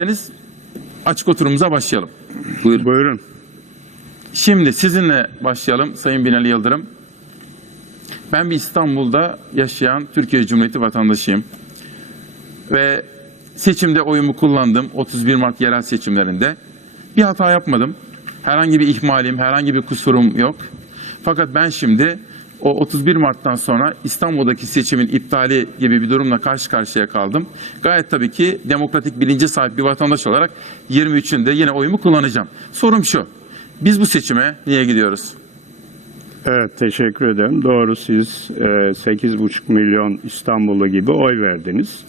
Deniz açık oturumumuza başlayalım. Buyurun. Buyurun. Şimdi sizinle başlayalım Sayın Binali Yıldırım. Ben bir İstanbul'da yaşayan Türkiye Cumhuriyeti vatandaşıyım. Ve seçimde oyumu kullandım 31 Mart yerel seçimlerinde. Bir hata yapmadım. Herhangi bir ihmalim, herhangi bir kusurum yok. Fakat ben şimdi o 31 Mart'tan sonra İstanbul'daki seçimin iptali gibi bir durumla karşı karşıya kaldım. Gayet tabii ki demokratik bilince sahip bir vatandaş olarak 23'ünde yine oyumu kullanacağım. Sorum şu. Biz bu seçime niye gidiyoruz? Evet teşekkür ederim. Doğru siz e, 8,5 milyon İstanbullu gibi oy verdiniz.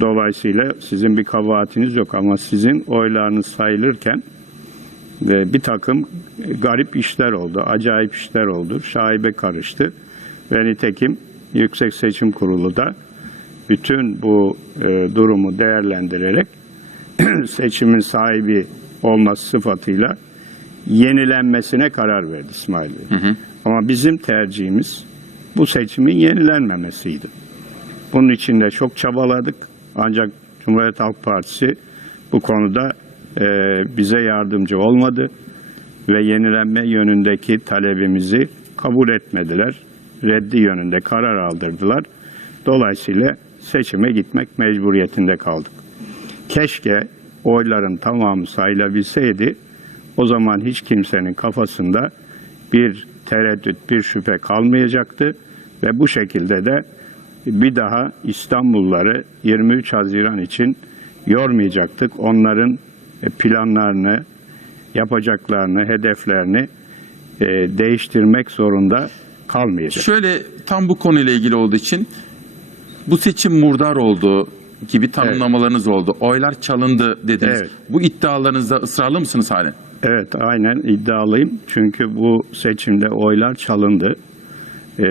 Dolayısıyla sizin bir kabahatiniz yok ama sizin oylarınız sayılırken ve bir takım garip işler oldu, acayip işler oldu, şaibe karıştı. Ve nitekim Yüksek Seçim Kurulu da bütün bu e, durumu değerlendirerek seçimin sahibi olması sıfatıyla yenilenmesine karar verdi İsmail Bey. Ama bizim tercihimiz bu seçimin yenilenmemesiydi. Bunun için de çok çabaladık. Ancak Cumhuriyet Halk Partisi bu konuda bize yardımcı olmadı ve yenilenme yönündeki talebimizi kabul etmediler. Reddi yönünde karar aldırdılar. Dolayısıyla seçime gitmek mecburiyetinde kaldık. Keşke oyların tamamı sayılabilseydi o zaman hiç kimsenin kafasında bir tereddüt, bir şüphe kalmayacaktı ve bu şekilde de bir daha İstanbulluları 23 Haziran için yormayacaktık. Onların e, planlarını, yapacaklarını, hedeflerini e, değiştirmek zorunda kalmayacak. Şöyle tam bu konuyla ilgili olduğu için bu seçim murdar oldu gibi tanımlamalarınız oldu. Oylar çalındı dediniz. Evet. Bu iddialarınızda ısrarlı mısınız halen? Evet aynen iddialıyım. Çünkü bu seçimde oylar çalındı. E,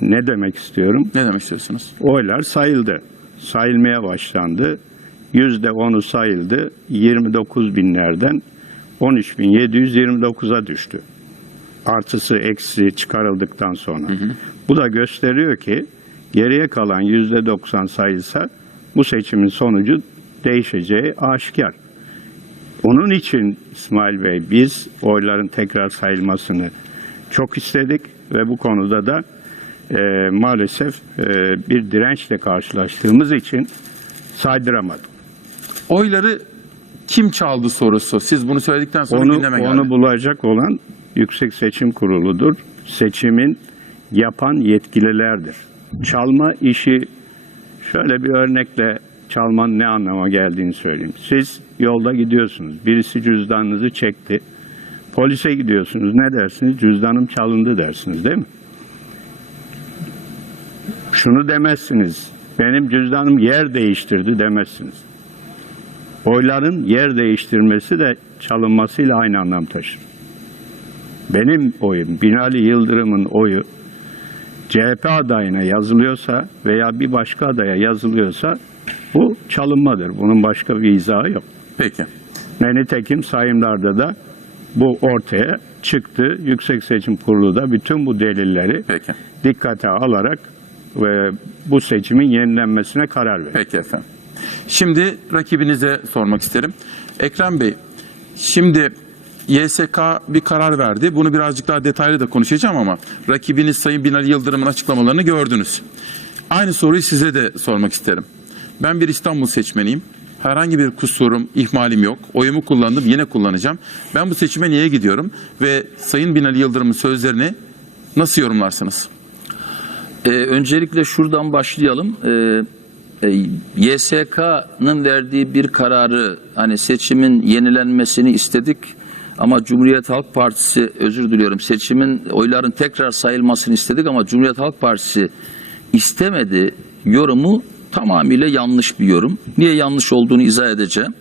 ne demek istiyorum? Ne demek istiyorsunuz? Oylar sayıldı. Sayılmaya başlandı. Yüzde onu sayıldı. 29 binlerden 13.729'a düştü. Artısı eksi çıkarıldıktan sonra. Bu da gösteriyor ki geriye kalan yüzde 90 sayılsa bu seçimin sonucu değişeceği aşikar. Onun için İsmail Bey biz oyların tekrar sayılmasını çok istedik ve bu konuda da e, maalesef e, bir dirençle karşılaştığımız için saydıramadık. Oyları kim çaldı sorusu. Siz bunu söyledikten sonra Onu, gündeme geldi. onu bulacak olan Yüksek Seçim Kurulu'dur. Seçimin yapan yetkililerdir. Çalma işi şöyle bir örnekle çalmanın ne anlama geldiğini söyleyeyim. Siz yolda gidiyorsunuz. Birisi cüzdanınızı çekti. Polise gidiyorsunuz. Ne dersiniz? Cüzdanım çalındı dersiniz değil mi? Şunu demezsiniz. Benim cüzdanım yer değiştirdi demezsiniz. Oyların yer değiştirmesi de çalınmasıyla aynı anlam taşır. Benim oyum, Binali Yıldırım'ın oyu CHP adayına yazılıyorsa veya bir başka adaya yazılıyorsa bu çalınmadır. Bunun başka bir izahı yok. Peki. Ve nitekim sayımlarda da bu ortaya çıktı. Yüksek Seçim Kurulu da bütün bu delilleri Peki. dikkate alarak ve bu seçimin yenilenmesine karar verdi. Peki efendim. Şimdi rakibinize sormak isterim. Ekrem Bey, şimdi YSK bir karar verdi. Bunu birazcık daha detaylı da konuşacağım ama rakibiniz Sayın Binali Yıldırım'ın açıklamalarını gördünüz. Aynı soruyu size de sormak isterim. Ben bir İstanbul seçmeniyim. Herhangi bir kusurum, ihmalim yok. Oyumu kullandım, yine kullanacağım. Ben bu seçime niye gidiyorum? Ve Sayın Binali Yıldırım'ın sözlerini nasıl yorumlarsınız? Ee, öncelikle şuradan başlayalım. Ee, YSK'nın verdiği bir kararı hani seçimin yenilenmesini istedik ama Cumhuriyet Halk Partisi özür diliyorum seçimin oyların tekrar sayılmasını istedik ama Cumhuriyet Halk Partisi istemedi yorumu tamamıyla yanlış bir yorum. Niye yanlış olduğunu izah edeceğim.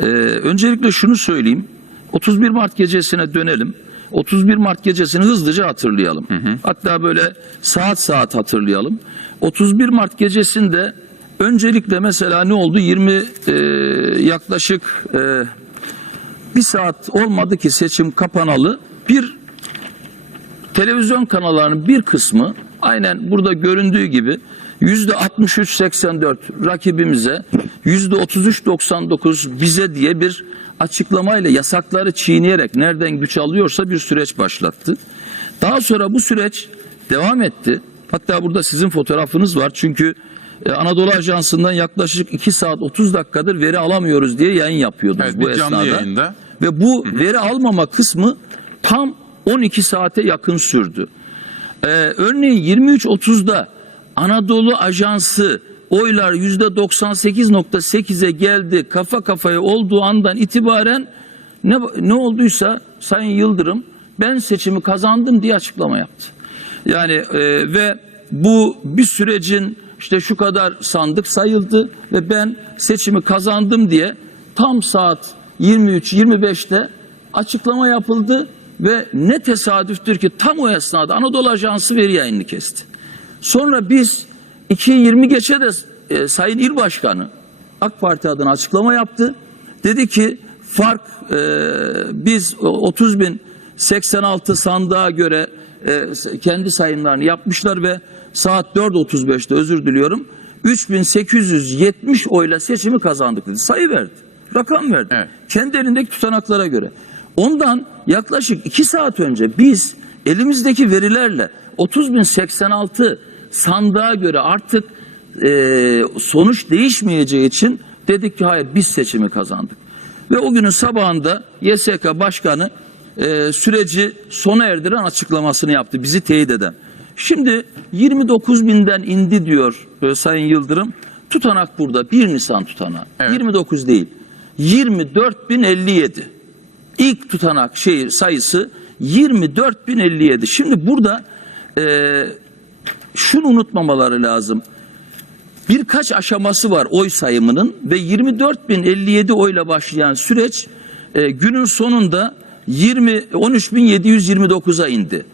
Ee, öncelikle şunu söyleyeyim. 31 Mart gecesine dönelim. 31 Mart gecesini hızlıca hatırlayalım. Hatta böyle saat saat hatırlayalım. 31 Mart gecesinde öncelikle mesela ne oldu? 20 e, yaklaşık e, bir saat olmadı ki seçim kapanalı bir televizyon kanallarının bir kısmı aynen burada göründüğü gibi yüzde 63-84 rakibimize yüzde 33.99 bize diye bir açıklamayla yasakları çiğneyerek nereden güç alıyorsa bir süreç başlattı. Daha sonra bu süreç devam etti. Hatta burada sizin fotoğrafınız var çünkü e, Anadolu Ajansı'ndan yaklaşık 2 saat 30 dakikadır veri alamıyoruz diye yayın yapıyordunuz Evet, bu esnada. yayında. Ve bu veri almama kısmı tam 12 saate yakın sürdü. Ee, örneğin 23.30'da Anadolu Ajansı oylar %98.8'e geldi kafa kafaya olduğu andan itibaren ne, ne olduysa Sayın Yıldırım ben seçimi kazandım diye açıklama yaptı. Yani e, ve bu bir sürecin işte şu kadar sandık sayıldı ve ben seçimi kazandım diye tam saat 23-25'te açıklama yapıldı ve ne tesadüftür ki tam o esnada Anadolu Ajansı veri yayını kesti. Sonra biz 2.20 geçe de e, Sayın İl Başkanı AK Parti adına açıklama yaptı. Dedi ki fark e, biz 30 bin 86 sandığa göre e, kendi sayımlarını yapmışlar ve saat 4.35'te özür diliyorum 3870 oyla seçimi kazandık dedi. Sayı verdi. Rakam verdi. Evet. Kendi elindeki tutanaklara göre. Ondan yaklaşık 2 saat önce biz elimizdeki verilerle 30.086 sandığa göre artık e, sonuç değişmeyeceği için dedik ki hayır biz seçimi kazandık. Ve o günün sabahında YSK Başkanı e, süreci sona erdiren açıklamasını yaptı bizi teyit eden. Şimdi 29 binden indi diyor e, Sayın Yıldırım. Tutanak burada 1 Nisan tutanağı. Evet. 29 değil. 24.057. İlk tutanak şey sayısı 24.057. Şimdi burada e, şunu unutmamaları lazım. Birkaç aşaması var oy sayımının ve 24.057 oyla başlayan süreç e, günün sonunda 20 13.729'a indi.